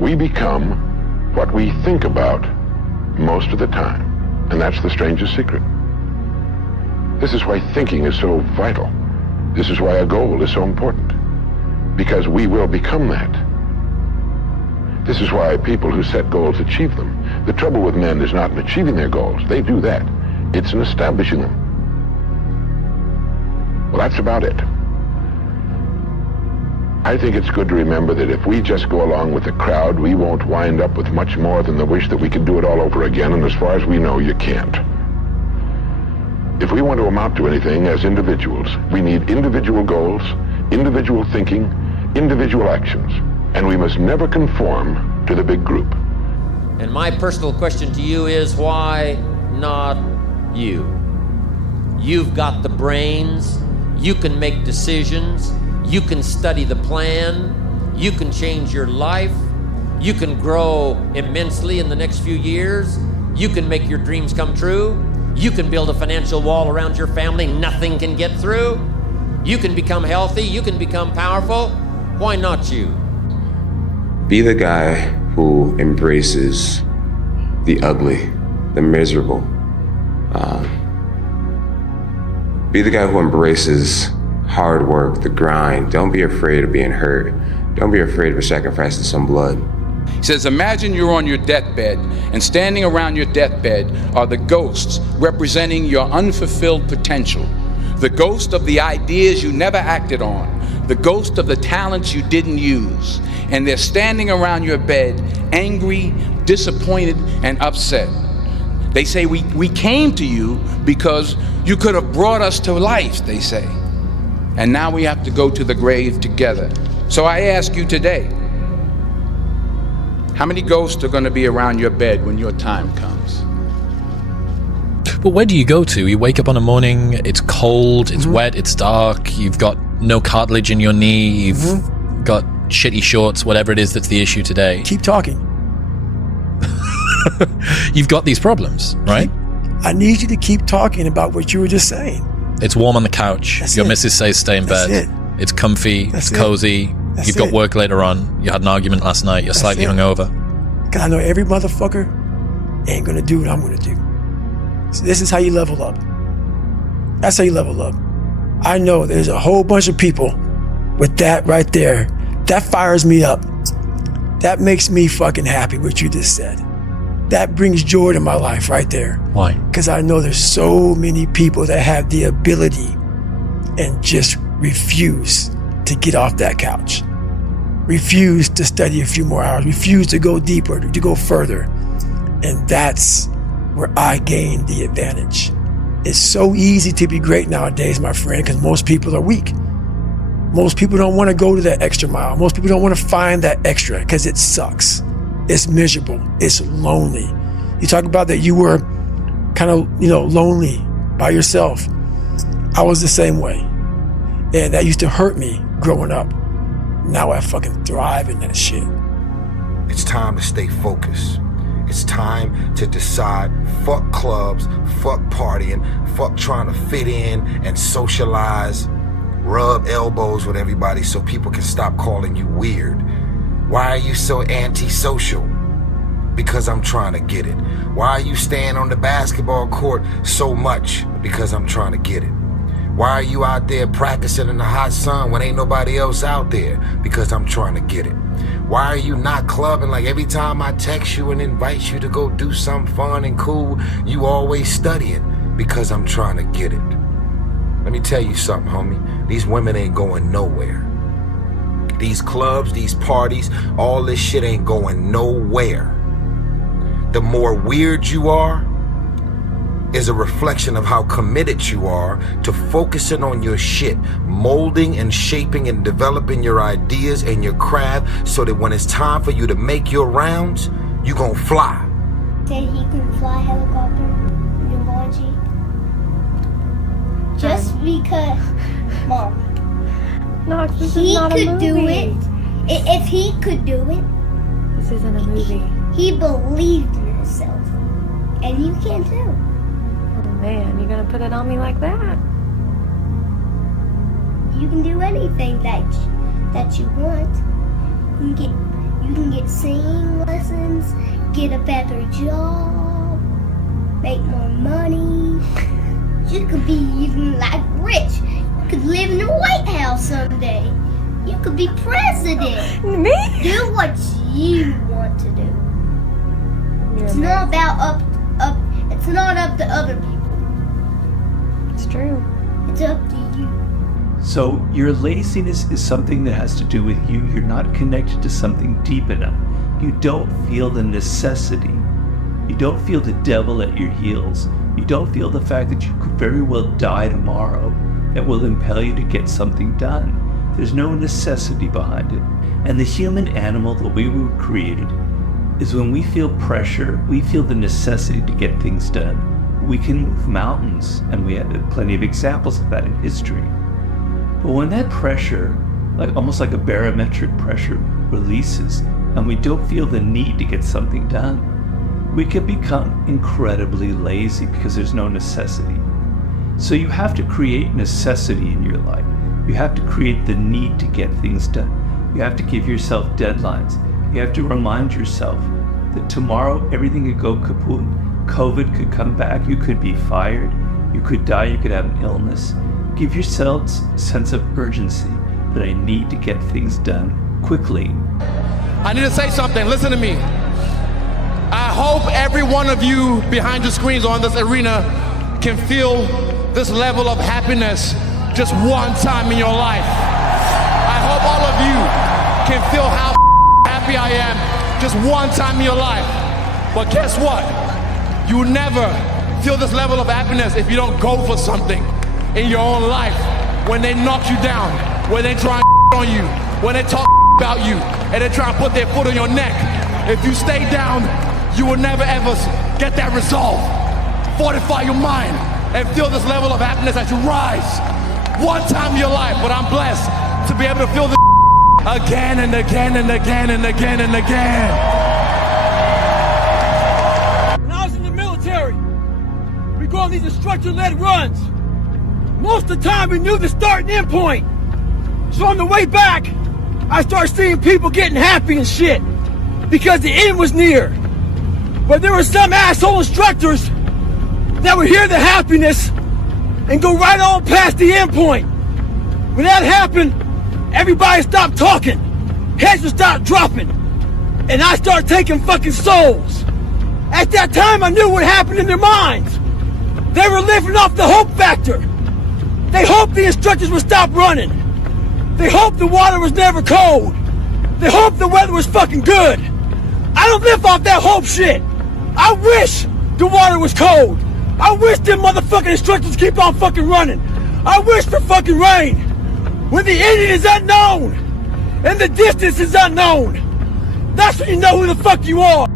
We become what we think about most of the time, and that's the strangest secret. This is why thinking is so vital. This is why a goal is so important, because we will become that. This is why people who set goals achieve them. The trouble with men is not in achieving their goals. They do that. It's in establishing them. Well, that's about it. I think it's good to remember that if we just go along with the crowd, we won't wind up with much more than the wish that we could do it all over again, and as far as we know, you can't. If we want to amount to anything as individuals, we need individual goals, individual thinking, individual actions, and we must never conform to the big group. And my personal question to you is, why not you? You've got the brains, you can make decisions, you can study the plan, you can change your life, you can grow immensely in the next few years, you can make your dreams come true, you can build a financial wall around your family nothing can get through, you can become healthy, you can become powerful. Why not you? Be the guy who embraces the ugly, the miserable. Be the guy who embraces hard work, the grind. Don't be afraid of being hurt. Don't be afraid of sacrificing some blood. He says, imagine you're on your deathbed, and standing around your deathbed are the ghosts representing your unfulfilled potential. The ghost of the ideas you never acted on. The ghost of the talents you didn't use. And they're standing around your bed, angry, disappointed, and upset. They say, we came to you because you could have brought us to life, they say. And now we have to go to the grave together. So I ask you today, how many ghosts are going to be around your bed when your time comes? But where do you go to? You wake up on a morning, it's cold, it's wet, it's dark, you've got no cartilage in your knee, you've got shitty shorts, whatever it is that's the issue today. Keep talking. You've got these problems, right? I need you to keep talking about what you were just saying. It's warm on the couch. That's Your it. missus says stay in That's bed. it. It's comfy. That's it's it. cozy. That's You've got it. work later on. You had an argument last night. You're That's slightly it. hungover. Because I know every motherfucker ain't gonna do what I'm gonna do. So this is how you level up. That's how you level up. I know there's a whole bunch of people with that right there. That fires me up. That makes me fucking happy, what you just said. That brings joy to my life right there. Why? Because I know there's so many people that have the ability and just refuse to get off that couch. Refuse to study a few more hours. Refuse to go deeper, to go further. And that's where I gain the advantage. It's so easy to be great nowadays, my friend, because most people are weak. Most people don't want to go to that extra mile. Most people don't want to find that extra because it sucks. It's miserable. It's lonely. You talk about that you were kind of, lonely by yourself. I was the same way. And that used to hurt me growing up. Now I fucking thrive in that shit. It's time to stay focused. It's time to decide, fuck clubs, fuck partying, fuck trying to fit in and socialize, rub elbows with everybody so people can stop calling you weird. Why are you so antisocial? Because I'm trying to get it. Why are you staying on the basketball court so much? Because I'm trying to get it. Why are you out there practicing in the hot sun when ain't nobody else out there? Because I'm trying to get it. Why are you not clubbing? Like every time I text you and invite you to go do something fun and cool, you always studying? Because I'm trying to get it. Let me tell you something, homie. These women ain't going nowhere. These clubs, these parties, all this shit ain't going nowhere. The more weird you are is a reflection of how committed you are to focusing on your shit, molding and shaping and developing your ideas and your craft so that when it's time for you to make your rounds, you gon' fly. Said he can fly helicopter, Jumanji. Just because, Mom. No, this he is not a could movie. do it. If he could do it, This isn't a movie. he believed in himself. And you can too. Oh man, you're gonna put it on me like that? You can do anything that you want. You can get get singing lessons, get a better job, make more money. You could be even like rich. You could live in the White House someday. You could be president. Me? Do what you want to do. It's not about it's not up to other people. It's true. It's up to you. So your laziness is something that has to do with you. You're not connected to something deep enough. You don't feel the necessity. You don't feel the devil at your heels. You don't feel the fact that you could very well die tomorrow that will impel you to get something done. There's no necessity behind it. And the human animal, the way we were created, is when we feel pressure, we feel the necessity to get things done. We can move mountains, and we have plenty of examples of that in history. But when that pressure, almost like a barometric pressure, releases, and we don't feel the need to get something done, we can become incredibly lazy because there's no necessity. So you have to create necessity in your life. You have to create the need to get things done. You have to give yourself deadlines. You have to remind yourself that tomorrow everything could go kaput. COVID could come back. You could be fired. You could die. You could have an illness. Give yourselves a sense of urgency that I need to get things done quickly. I need to say something. Listen to me. I hope every one of you behind the screens or in this arena can feel this level of happiness just one time in your life. I hope all of you can feel how happy I am just one time in your life. But guess what? You will never feel this level of happiness if you don't go for something in your own life. When they knock you down, when they try on you, when they talk about you, and they try to put their foot on your neck. If you stay down, you will never ever get that resolve. Fortify your mind and feel this level of happiness as you rise. One time in your life, but I'm blessed to be able to feel this again and again and again and again and again. When I was in the military, we go on these instructor-led runs. Most of the time we knew the start and end point. So on the way back, I started seeing people getting happy and shit because the end was near. But there were some asshole instructors that would hear the happiness and go right on past the end point. When that happened, everybody stopped talking. Heads would stop dropping. And I started taking fucking souls. At that time, I knew what happened in their minds. They were living off the hope factor. They hoped the instructors would stop running. They hoped the water was never cold. They hoped the weather was fucking good. I don't live off that hope shit. I wish the water was cold. I wish them motherfucking instructors keep on fucking running. I wish for fucking rain. When the ending is unknown and the distance is unknown, that's when you know who the fuck you are.